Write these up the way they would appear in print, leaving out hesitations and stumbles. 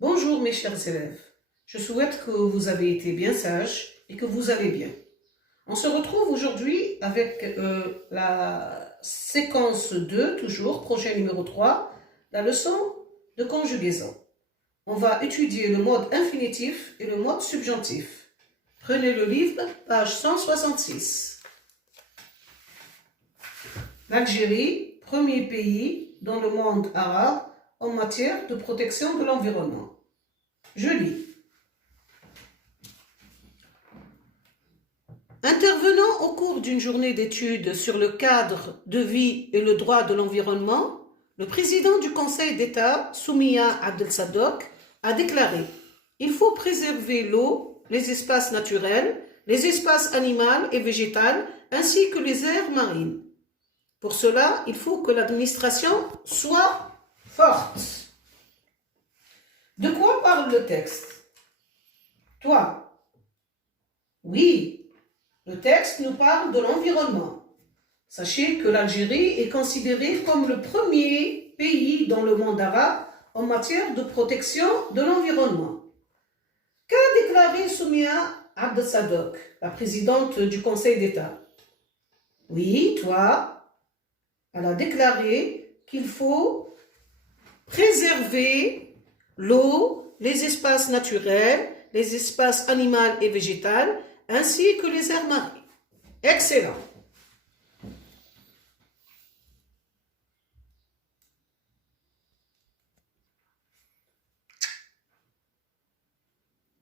Bonjour mes chers élèves, je souhaite que vous avez été bien sages et que vous allez bien. On se retrouve aujourd'hui avec la séquence 2, toujours, projet numéro 3, la leçon de conjugaison. On va étudier le mode infinitif et le mode subjonctif. Prenez le livre, page 166. L'Algérie, premier pays dans le monde arabe en matière de protection de l'environnement. Je lis. Intervenant au cours d'une journée d'études sur le cadre de vie et le droit de l'environnement, le président du Conseil d'État, Soumia Abdel Sadok, a déclaré « Il faut préserver l'eau, les espaces naturels, les espaces animaux et végétaux, ainsi que les aires marines. Pour cela, il faut que l'administration soit forte. » De quoi parle le texte? Toi? Oui, le texte nous parle de l'environnement. Sachez que l'Algérie est considérée comme le premier pays dans le monde arabe en matière de protection de l'environnement. Qu'a déclaré Soumia Abdel Sadok, la présidente du Conseil d'État? Oui, toi, elle a déclaré qu'il faut préserver l'eau, les espaces naturels, les espaces animaux et végétaux, ainsi que les aires marines. Excellent.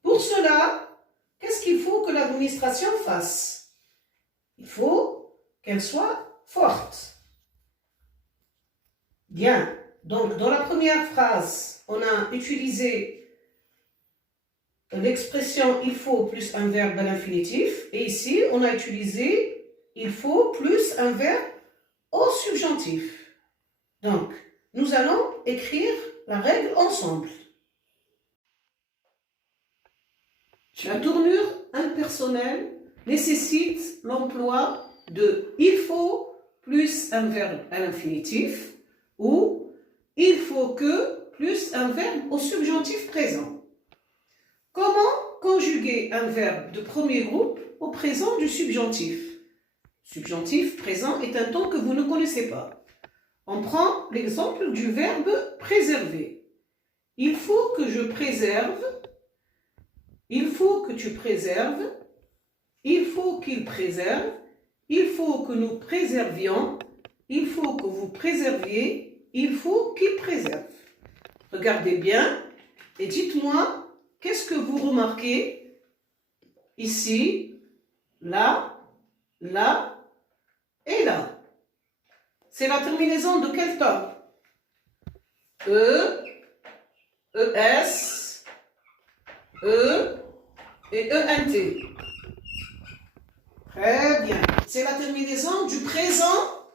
Pour cela, qu'est-ce qu'il faut que l'administration fasse? Il faut qu'elle soit forte. Bien. Donc, dans la première phrase, on a utilisé l'expression « il faut » plus un verbe à l'infinitif. Et ici, on a utilisé « il faut » plus un verbe au subjonctif. Donc, nous allons écrire la règle ensemble. La tournure impersonnelle nécessite l'emploi de « il faut » plus un verbe à l'infinitif ou il faut que plus un verbe au subjonctif présent. Comment conjuguer un verbe de premier groupe au présent du subjonctif? Subjonctif présent est un temps que vous ne connaissez pas. On prend l'exemple du verbe préserver. Il faut que je préserve, il faut que tu préserves, il faut qu'il préserve, il faut que nous préservions, il faut que vous préserviez, il faut qu'il préserve. Regardez bien et dites-moi, qu'est-ce que vous remarquez ici, là, là et là? C'est la terminaison de quel temps? E, ES, E et ENT. Très bien. C'est la terminaison du présent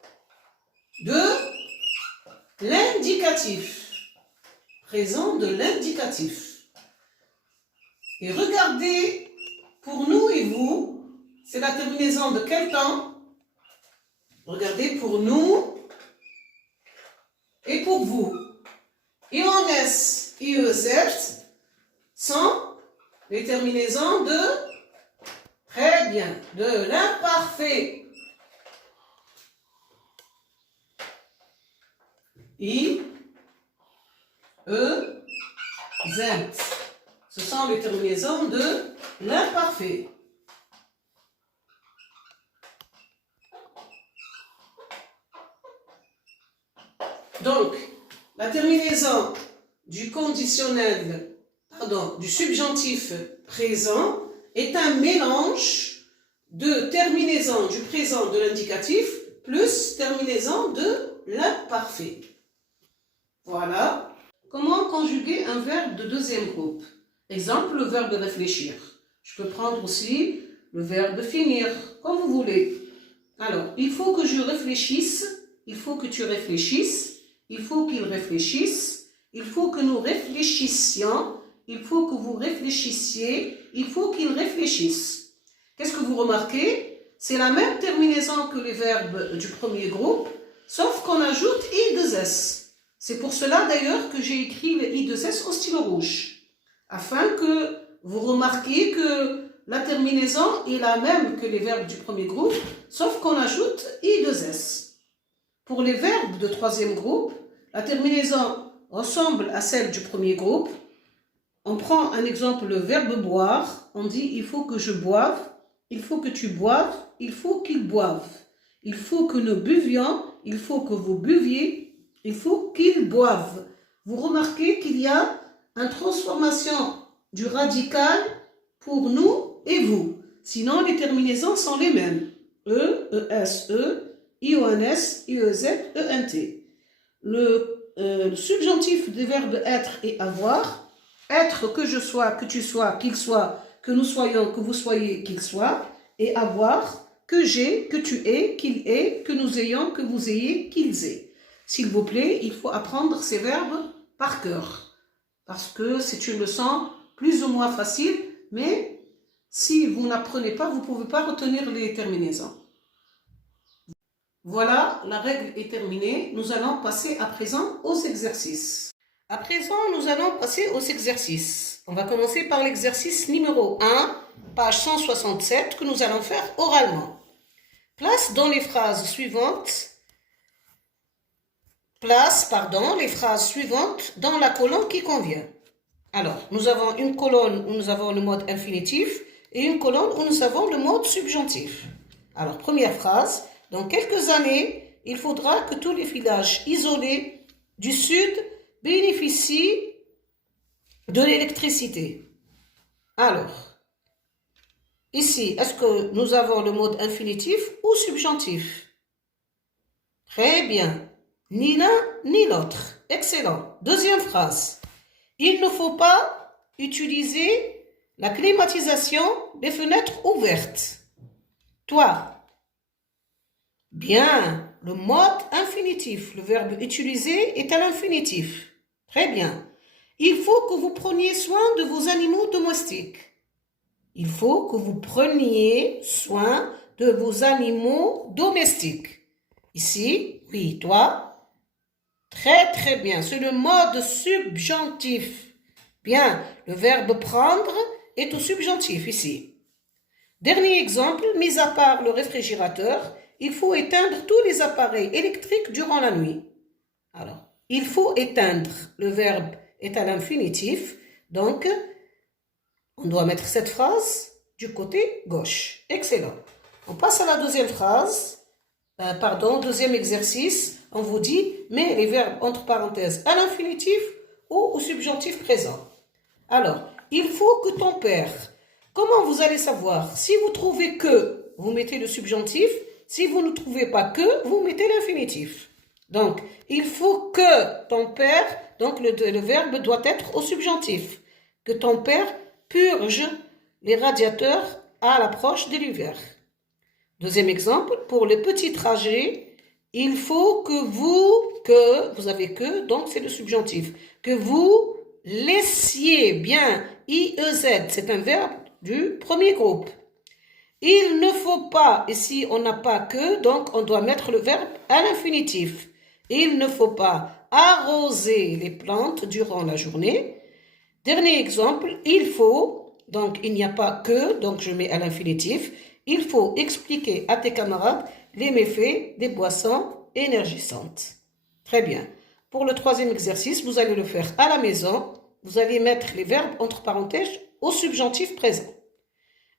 de l'indicatif. Présent de l'indicatif. Et regardez, pour nous et vous, c'est la terminaison de quel temps? Regardez pour nous et pour vous. IONS, IEZ sont les terminaisons de, très bien, de l'imparfait. I, E, Z. Ce sont les terminaisons de l'imparfait. Donc, la terminaison du conditionnel, du subjonctif présent est un mélange de terminaison du présent de l'indicatif plus terminaison de l'imparfait. Voilà. Comment conjuguer un verbe de deuxième groupe? Exemple, le verbe réfléchir. Je peux prendre aussi le verbe finir, comme vous voulez. Alors, il faut que je réfléchisse, il faut que tu réfléchisses, il faut qu'il réfléchisse, il faut que nous réfléchissions, il faut que vous réfléchissiez, il faut qu'il réfléchisse. Qu'est-ce que vous remarquez? C'est la même terminaison que les verbes du premier groupe, sauf qu'on ajoute I2S. C'est pour cela d'ailleurs que j'ai écrit le I2S au stylo rouge. afin que vous remarquiez que la terminaison est la même que les verbes du premier groupe, sauf qu'on ajoute I2S. Pour les verbes de troisième groupe, la terminaison ressemble à celle du premier groupe. On prend un exemple, le verbe boire. On dit il faut que je boive, il faut que tu boives, il faut qu'ils boivent. Il faut que nous buvions, il faut que vous buviez, il faut qu'ils boivent. Vous remarquez qu'il y a une transformation du radical pour nous et vous. Sinon, les terminaisons sont les mêmes. E, ES, E, IONS, IEZ, ENT. Le subjonctif des verbes être et avoir. Être, que je sois, que tu sois, qu'il soit, que nous soyons, que vous soyez, qu'il soit. Et avoir, que j'ai, que tu aies, qu'il ait, que nous ayons, que vous ayez, qu'ils aient. S'il vous plaît, il faut apprendre ces verbes par cœur. Parce que c'est une leçon plus ou moins facile, mais si vous n'apprenez pas, vous ne pouvez pas retenir les terminaisons. Voilà, la règle est terminée. Nous allons passer à présent aux exercices. À présent, nous allons passer aux exercices. On va commencer par l'exercice numéro 1, page 167, que nous allons faire oralement. Place les phrases suivantes dans la colonne qui convient. Alors, nous avons une colonne où nous avons le mode infinitif et une colonne où nous avons le mode subjonctif. Alors, première phrase. Dans quelques années, il faudra que tous les villages isolés du Sud bénéficient de l'électricité. Alors, ici, est-ce que nous avons le mode infinitif ou subjonctif? Très bien. Ni l'un ni l'autre. Excellent. Deuxième phrase. Il ne faut pas utiliser la climatisation des fenêtres ouvertes. Toi. Bien, le mode infinitif, le verbe utiliser est à l'infinitif. Très bien. Il faut que vous preniez soin de vos animaux domestiques. Il faut que vous preniez soin de vos animaux domestiques. Ici, oui, toi. Très, très bien. C'est le mode subjonctif. Bien, le verbe prendre est au subjonctif ici. Dernier exemple, mis à part le réfrigérateur, il faut éteindre tous les appareils électriques durant la nuit. Alors, il faut éteindre. Le verbe est à l'infinitif. Donc, on doit mettre cette phrase du côté gauche. Excellent. On passe à la deuxième phrase. Deuxième exercice. On vous dit, mets les verbes entre parenthèses à l'infinitif ou au subjonctif présent. Alors, il faut que ton père. Comment vous allez savoir? Si vous trouvez que, vous mettez le subjonctif. Si vous ne trouvez pas que, vous mettez l'infinitif. Donc, il faut que ton père, donc le verbe doit être au subjonctif. Que ton père purge les radiateurs à l'approche de l'hiver. Deuxième exemple, pour les petits trajets, il faut que vous avez que, donc c'est le subjonctif, que vous laissiez bien, IEZ, c'est un verbe du premier groupe. Il ne faut pas, ici on n'a pas que, donc on doit mettre le verbe à l'infinitif. Il ne faut pas arroser les plantes durant la journée. Dernier exemple, il faut, donc il n'y a pas que, donc je mets à l'infinitif. Il faut expliquer à tes camarades les méfaits des boissons énergisantes. Très bien. Pour le troisième exercice, vous allez le faire à la maison. Vous allez mettre les verbes entre parenthèses au subjonctif présent.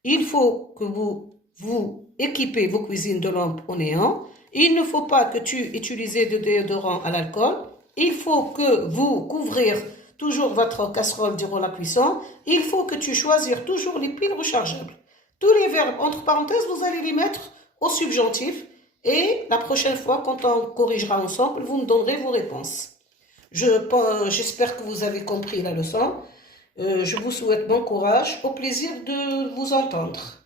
Il faut que vous équipez vos cuisines de lampes au néon. Il ne faut pas que tu utilises de déodorant à l'alcool. Il faut que vous couvrir toujours votre casserole durant la cuisson. Il faut que tu choisisses toujours les piles rechargeables. Tous les verbes entre parenthèses, vous allez les mettre au subjonctif. Et la prochaine fois, quand on corrigera ensemble, vous me donnerez vos réponses. J'espère que vous avez compris la leçon. Je vous souhaite bon courage, au plaisir de vous entendre.